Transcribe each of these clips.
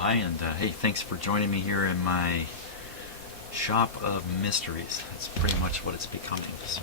Supply, and hey, thanks for joining me here in my shop of mysteries. That's pretty much what it's becoming. So,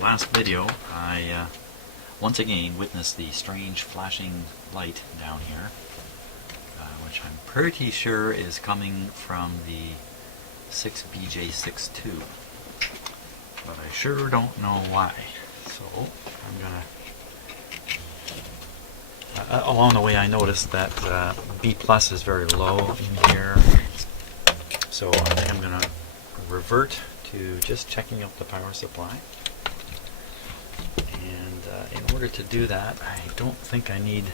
last video, I once again witnessed the strange flashing light down here, which I'm pretty sure is coming from the 6BJ62, but I sure don't know why. So, I'm gonna along the way I noticed that B plus is very low in here, so I think I'm going to revert to just checking out the power supply. And in order to do that, I don't think I need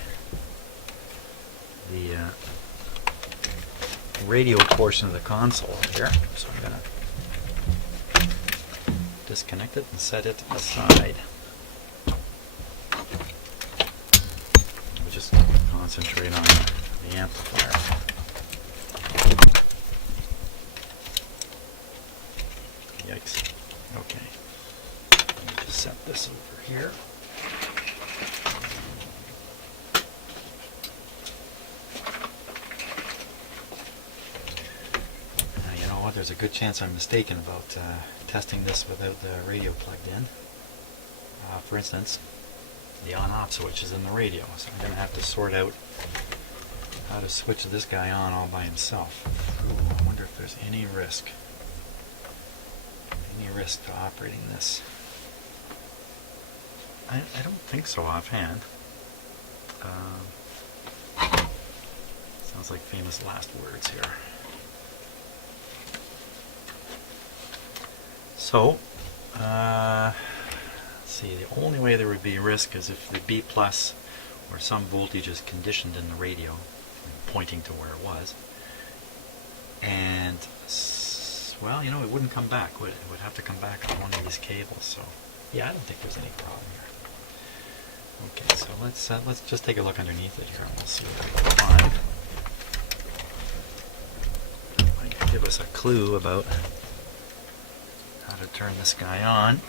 the radio portion of the console here, so I'm going to disconnect it and set it aside. Just concentrate on the amplifier. Yikes. Okay. Let me just set this over here. Now, you know what? There's a good chance I'm mistaken about testing this without the radio plugged in. For instance, the on-off switch is in the radio, so I'm going to have to sort out how to switch this guy on all by himself. Ooh, I wonder if there's any risk to operating this. I don't think so offhand. Sounds like famous last words here. So, see, the only way there would be risk is if the B plus or some voltage is conditioned in the radio, pointing to where it was, and well, you know, it wouldn't come back. It would have to come back on one of these cables. So, yeah, I don't think there's any problem here. Okay, so let's just take a look underneath it here, and we'll see what we can find. Might give us a clue about how to turn this guy on.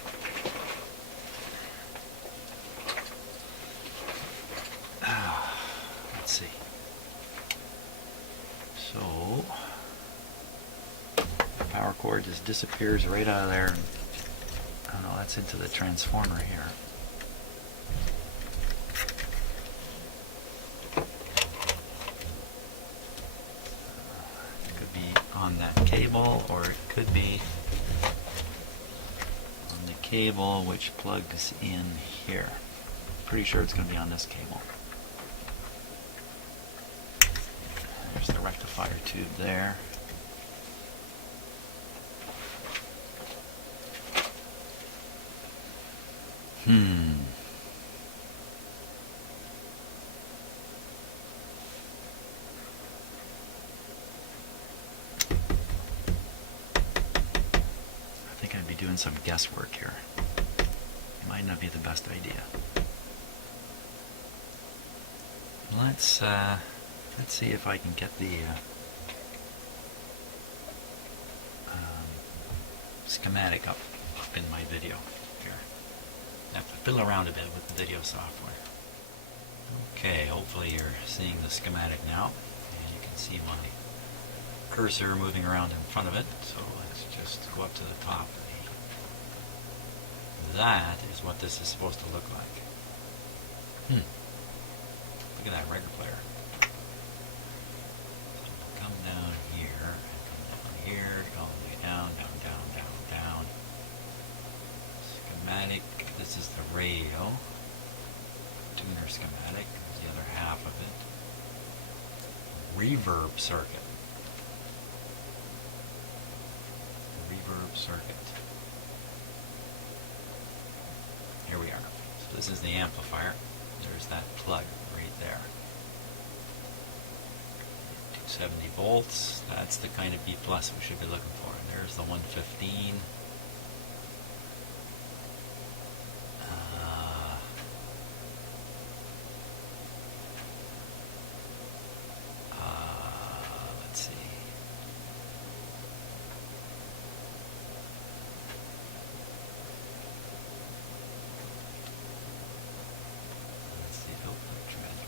Let's see. So, the power cord just disappears right out of there. I don't know, that's into the transformer here. It could be on that cable, or it could be on the cable which plugs in here. Pretty sure it's going to be on this cable. There's the rectifier tube there. I think I'd be doing some guesswork here. It might not be the best idea. Let's see if I can get the schematic up in my video here. I have to fiddle around a bit with the video software. Okay, hopefully you're seeing the schematic now, and you can see my cursor moving around in front of it. So let's just go up to the top. That is what this is supposed to look like. Look at that record player. So come down here, all the way down, down, down, down, down. Schematic, this is the radio. Tuner schematic, there's the other half of it. Reverb circuit. Reverb circuit. Here we are. So this is the amplifier. There's that plug right there. 270 volts. That's the kind of B plus we should be looking for. And there's the 115. Let's see.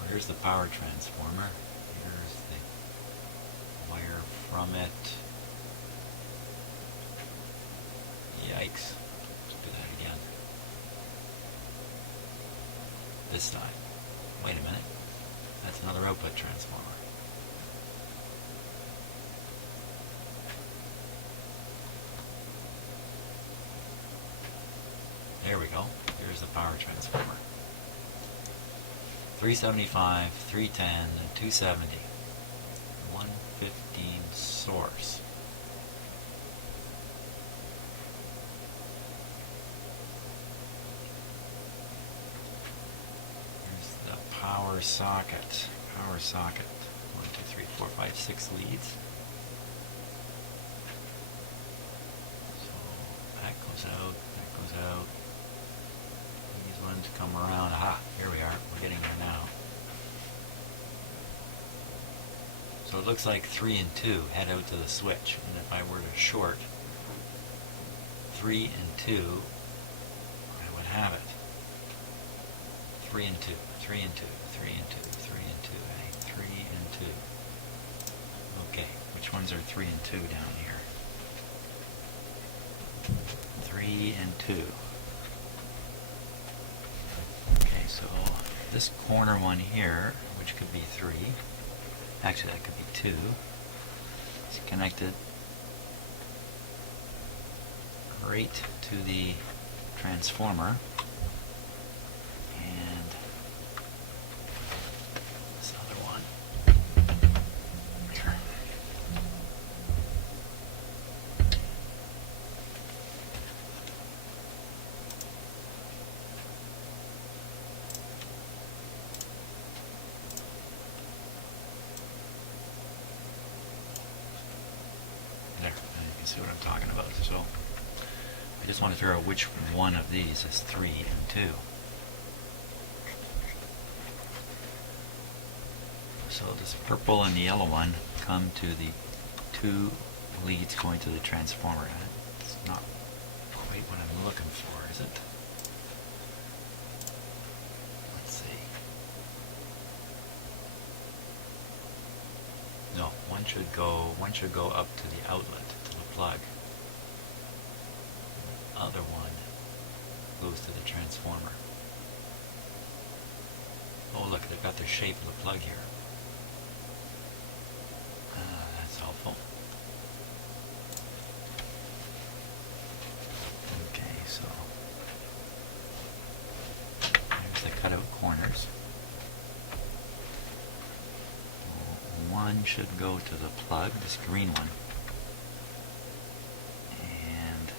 Here's the power transformer. Here's the commit. Yikes. Let's do that again. This side. Wait a minute. That's another output transformer. There we go. Here's the power transformer. 375, 310, and 270. 115 source. Here's the power socket. Power socket. 1, 2, 3, 4, 5, 6 leads. So that goes out, that goes out. These ones come around. Aha, here we are. We're getting there now. So it looks like 3 and 2 head out to the switch. And if I were to short 3 and 2, I would have it. 3 and 2, 3 and 2, 3 and 2, 3 and 2, eh? 3 and 2. Okay, which ones are 3 and 2 down here? 3 and 2. Okay, so this corner one here, which could be 3, actually that could be 2, is connected right to the transformer, and this other one here. There, you can see what I'm talking about. So I just want to figure out which one of these is 3 and 2. So this purple and the yellow one come to the 2 leads going to the transformer. It's not quite what I'm looking for, is it? Let's see. No, one should go up to the outlet, to the plug. The other one goes to the transformer. Oh look, they've got the shape of the plug here. That's helpful. Okay, so there's the cutout corners. One should go to the plug, this green one. And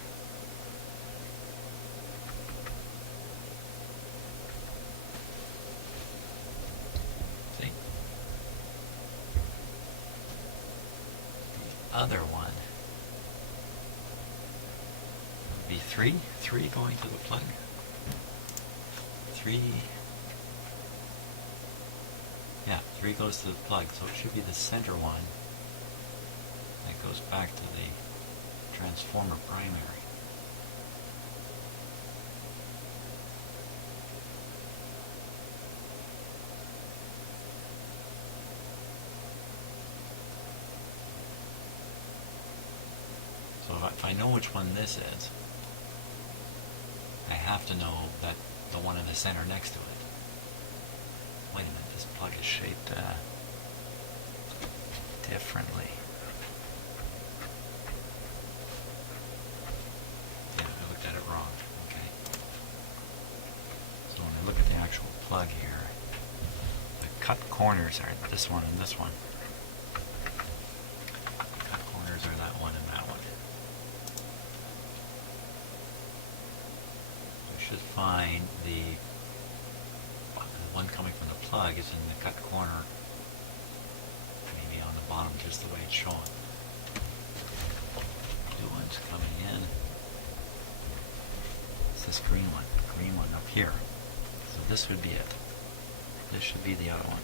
see? The other one would be 3 going to the plug. 3. Yeah, 3 goes to the plug, so it should be the center one that goes back to the transformer primary. So if I know which one this is, I have to know that the one in the center next to it. Wait a minute, this plug is shaped differently. Yeah, I looked at it wrong. Okay. So when I look at the actual plug here, the cut corners are this one and this one. The cut corners are that one and that one. I should find the one coming from the plug is in the cut corner, maybe on the bottom just the way it's shown. New one's coming in. It's this green one up here. So this would be it. This should be the other one.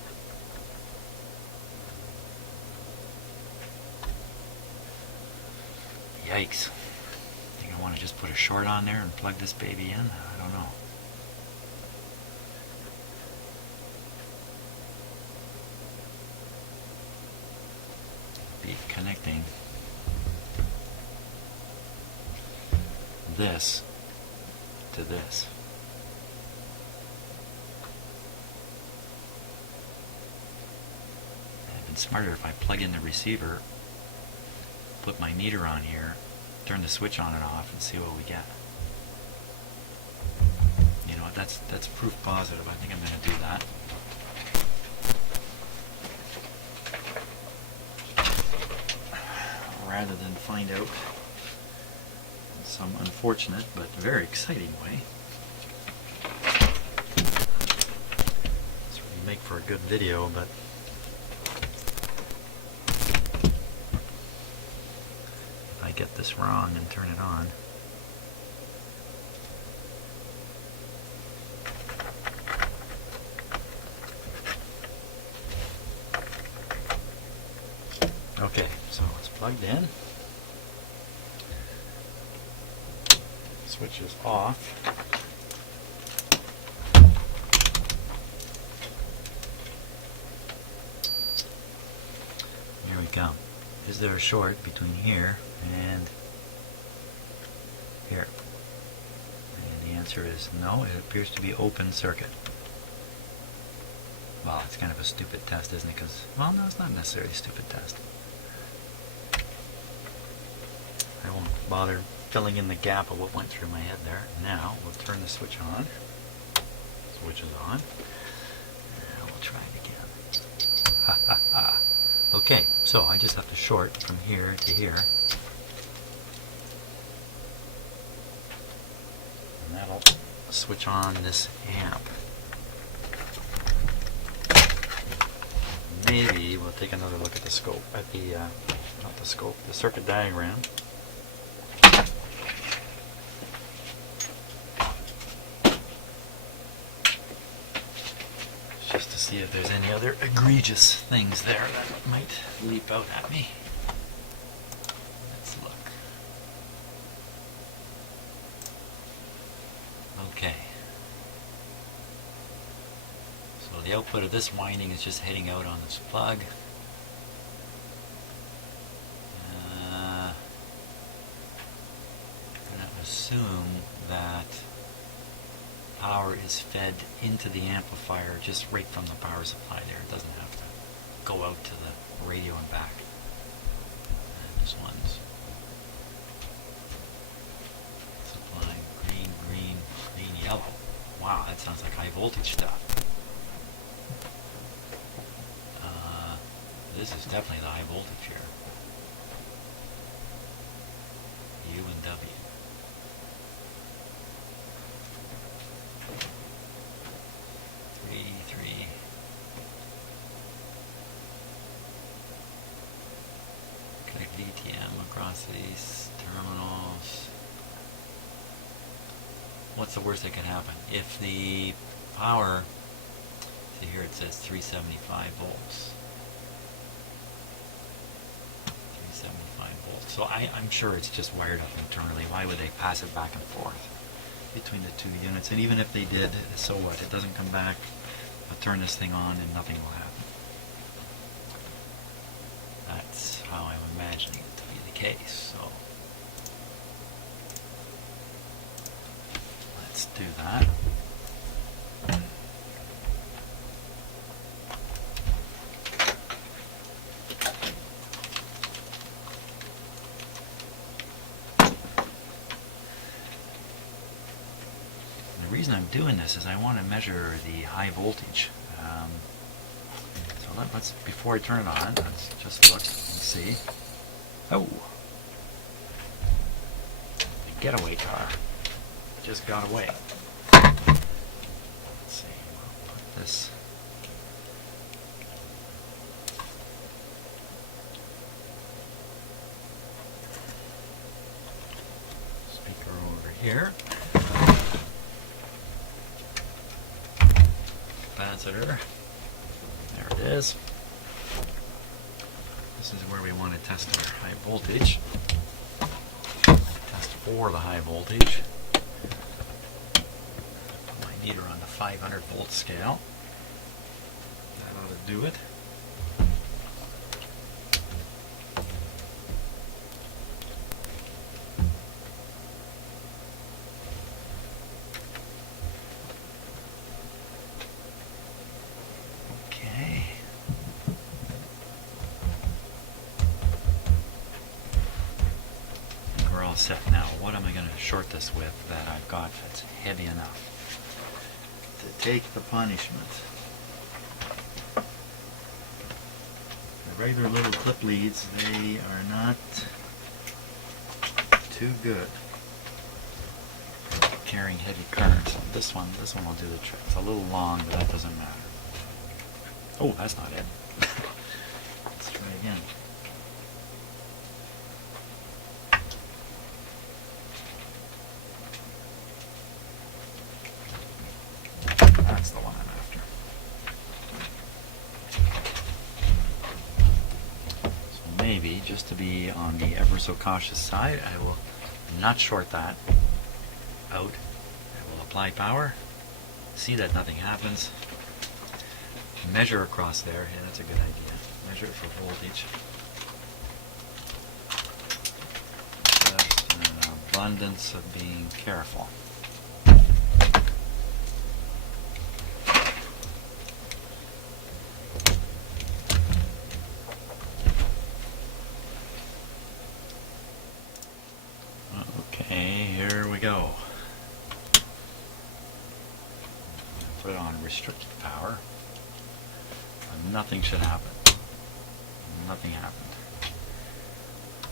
Yikes. I think I want to just put a short on there and plug this baby in. I don't know. Be connecting this to this. It'd been smarter if I plug in the receiver, put my meter on here, turn the switch on and off, and see what we get. You know what, that's proof positive. I think I'm going to do that. Rather than find out in some unfortunate but very exciting way. This would make for a good video, but if I get this wrong and turn it on, okay, so it's plugged in. Switch is off. Here we go. Is there a short between here and here? And the answer is no. It appears to be open circuit. Well, it's kind of a stupid test, isn't it? Because, well, no, it's not necessarily a stupid test. I won't bother filling in the gap of what went through my head there. Now we'll turn the switch on. Switch is on. And we'll try it again. Ha ha ha. Okay, so I just have to short from here to here. And that'll switch on this amp. Maybe we'll take another look at the scope, at the, not the scope, the circuit diagram. Just to see if there's any other egregious things there that might leap out at me. Let's look. Okay. So the output of this winding is just heading out on this plug. I'm going to assume that power is fed into the amplifier just right from the power supply there. It doesn't have to go out to the radio and back. And this one's supplying green, green, green, yellow. Wow, that sounds like high voltage stuff. This is definitely the high voltage here. U and W. Three. Connect DTM across these terminals. What's the worst that can happen? If the power, see here it says 375 volts. 375 volts. So I'm sure it's just wired up internally. Why would they pass it back and forth between the two units? And even if they did, so what? It doesn't come back. I'll turn this thing on and nothing will happen. That's how I'm imagining it to be the case. So let's do that. The reason I'm doing this is I want to measure the high voltage. So let's, before I turn it on, let's just look and see. Oh! The getaway car just got away. Let's see, we'll put this. Speaker over here. Capacitor. There it is. This is where we want to test our high voltage. Test for the high voltage. Put my meter on the 500 volt scale. That ought to do it. what am I going to short this with that I've got that's heavy enough to take the punishment? The regular little clip leads, they are not too good at carrying heavy current. This one will do the trick. It's a little long, but that doesn't matter. Oh, that's not it. Let's try again. That's the one I'm after. So maybe, just to be on the ever so cautious side, I will not short that out. I will apply power, see that nothing happens, measure across there. Yeah, that's a good idea. Measure it for voltage. Just an abundance of being careful. Okay, here we go. Put it on restricted power. Nothing should happen. Nothing happened.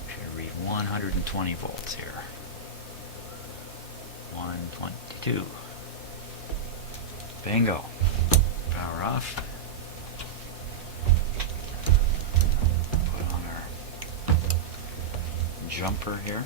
Should read 120 volts here. 122. Bingo. Power off. Put on our jumper here.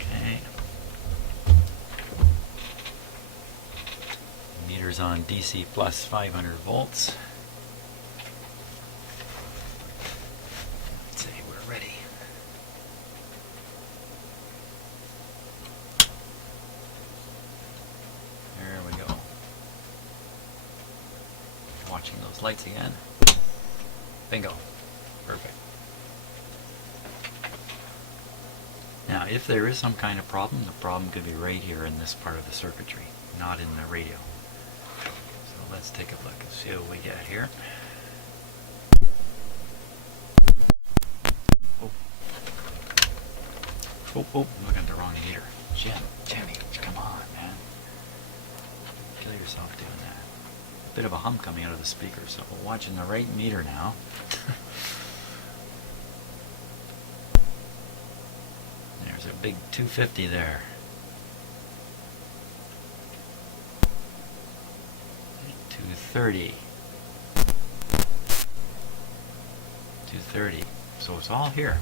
Okay. Meter's on DC plus 500 volts. Let's say we're ready. There we go. Watching those lights again. Bingo. Perfect. Now, if there is some kind of problem, the problem could be right here in this part of the circuitry, not in the radio. So let's take a look and see what we get here. Oh, I'm looking at the wrong meter. Jimmy, come on, man. Kill yourself doing that. Bit of a hum coming out of the speaker, so we're watching the right meter now. There's a big 250 there. 230. 230. So it's all here.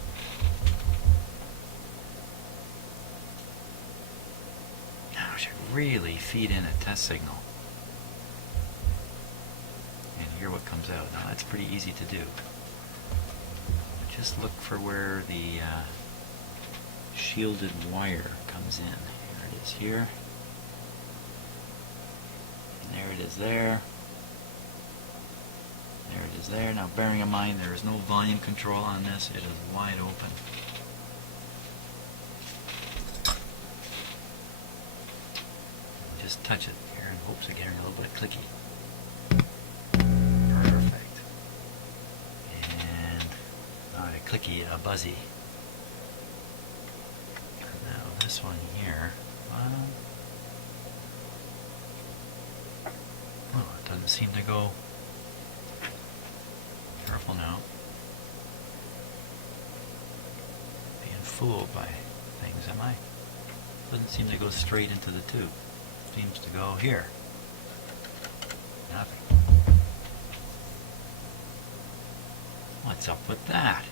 Now I should really feed in a test signal and hear what comes out. Now that's pretty easy to do. Just look for where the shielded wire comes in. Here it is here. And there it is there. There it is there. Now bearing in mind there is no volume control on this, it is wide open. Just touch it here in hopes of getting a little bit clicky. Perfect. And not a clicky, a buzzy. Now this one here, well, it doesn't seem to go. Careful now. Being fooled by things, am I? Doesn't seem to go straight into the tube. Seems to go here. Nothing. What's up with that?